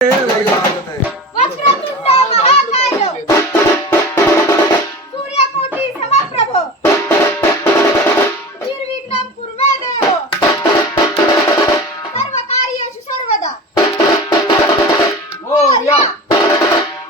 वक्रतुंड महाकाय सूर्यकोटी समप्रभ निर्विघ्नं कुरु मे देव सर्वकार्येषु सर्वदा मोरया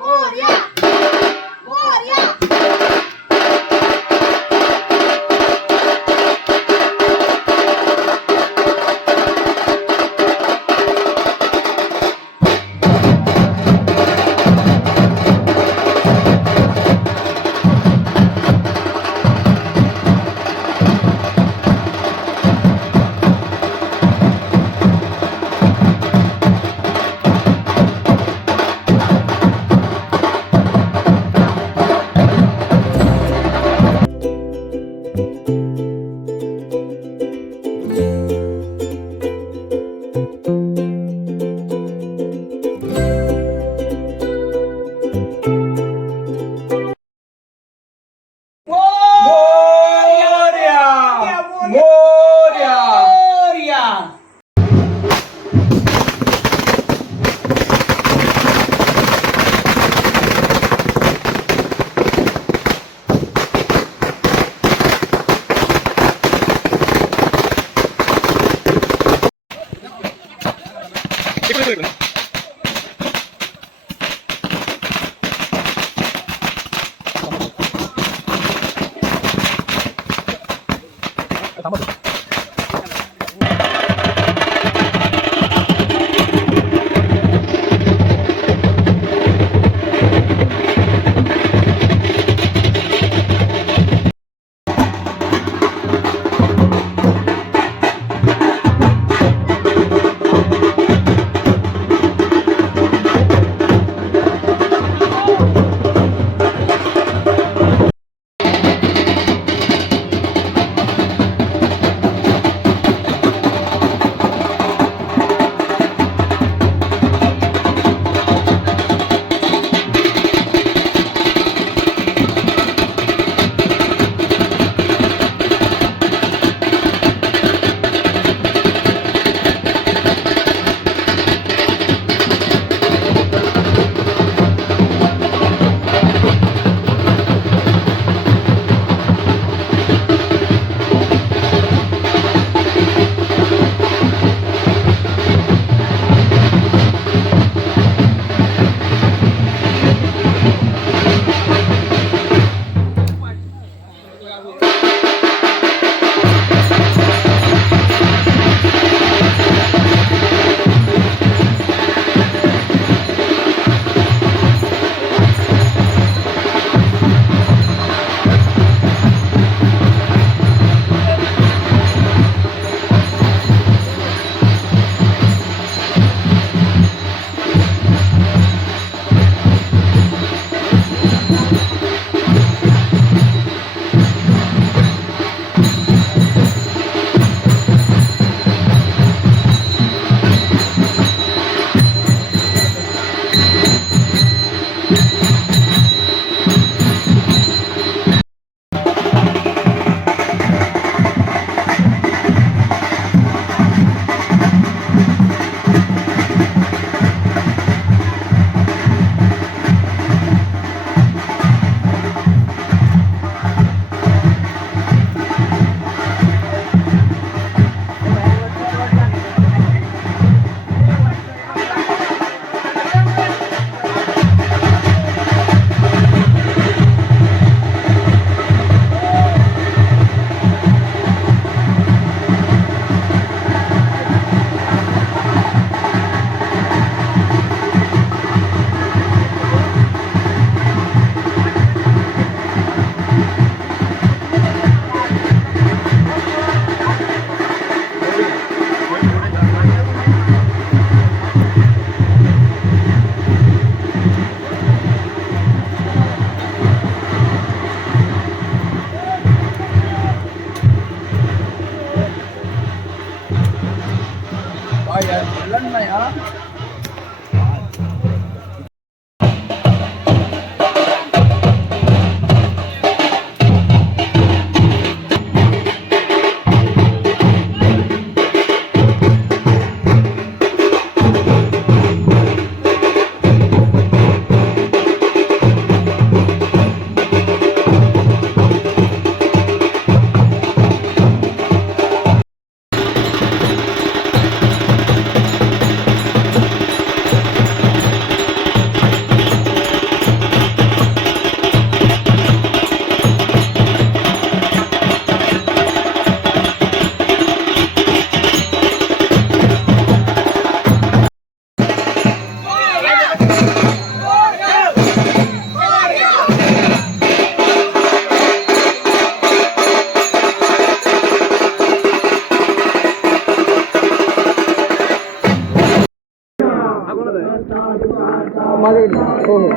मोरया मोरया माझ्याकडे हो हो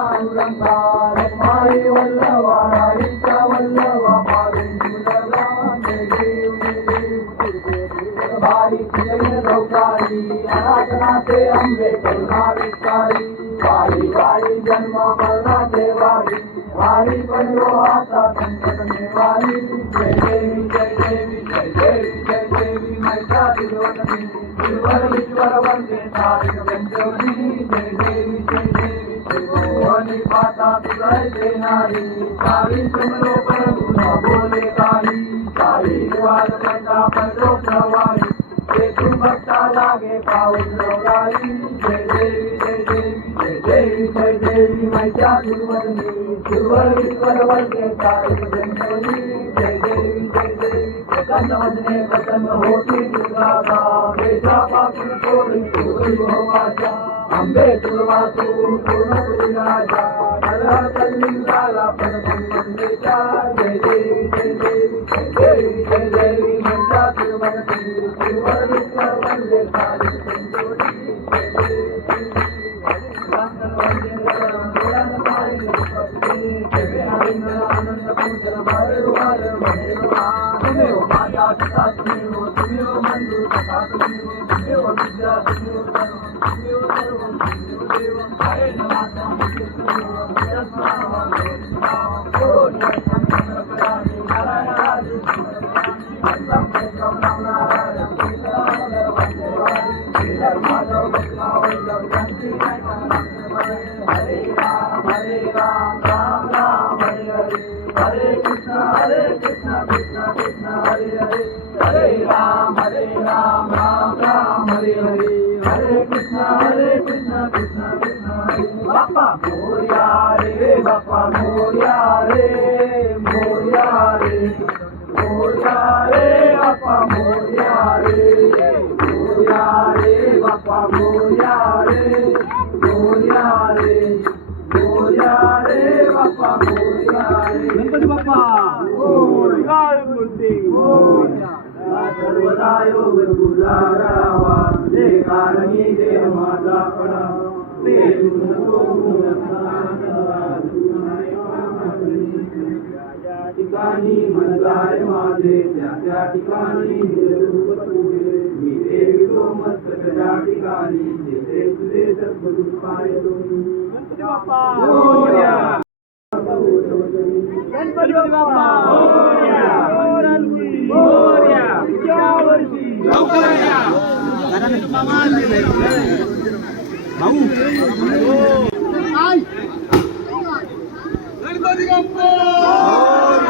पांडुरंगा रखमाई वल्लवा राईचा काली जय देवी जय देवी जय देवी जय देवी महिषासुरवदनी ईश्वर वंदे तारिक संजीवनी जय देवी जय देवी भुवनी माता तुझे देनारी सारी सुमरो पर बोले काली सारी वाल पंडा पंडो प्रवाही ये तू भक्ता लागे पावन लोगाली जय देवी जय देवी जय देवी जय देवी महिषासुरवदनी ईश्वर वंदे तारिक संजीवनी जय देवी प्रसन्न वदने प्रसन्न होती दुर्गा बेटा पासून थोडी थोडी हो माझ्या अंबे तुळवातू पूर्ण राजा मला कलिंगाला पदमंदेच्या जय देवी जय देवी जय देवी जय देवी म्हणता तिरुवनती तिरुवनतीश्वर वंदे तारिक संजीवनी जय देवी आनंद पूजन भैरवार भैरवा तुम्हें माता पिता तुम्हें बंधु सखा तुम्हें विद्या तुम्हें सर्व देव हरे नमाता हरे राम राम राम हरे हरे हरे कृष्ण कृष्ण कृष्ण हरे हरे हरे राम राम राम हरे हरे हरे कृष्ण कृष्ण कृष्ण हरे बाप्पा मोरया रे बाप्पा मोरया रे मोरया रे मोरया रे बाप्पा मोरया रे मोरया रे बाप्पा मोरया रे मोरया रे मोरया रे बाप्पा मोरया रे गणपती बाप्पा मोरया मूर्ती मोरया सर्वदा योग गुजारावा ते कारणी दे माझा पडा ते त्या ठिकाणी मनलाय माझे त्या ठिकाणी मी देवितो मस्तक त्या ठिकाणी जिथे तुझे सद्गुरु पाहितो गणपती बाप्पा मोरया गणपती बाप्पा मोरया मोरया पुढच्या वर्षी लवकर या भाऊ गणपती बाप्पा गणपती बाप्पा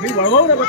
मी वळवू नको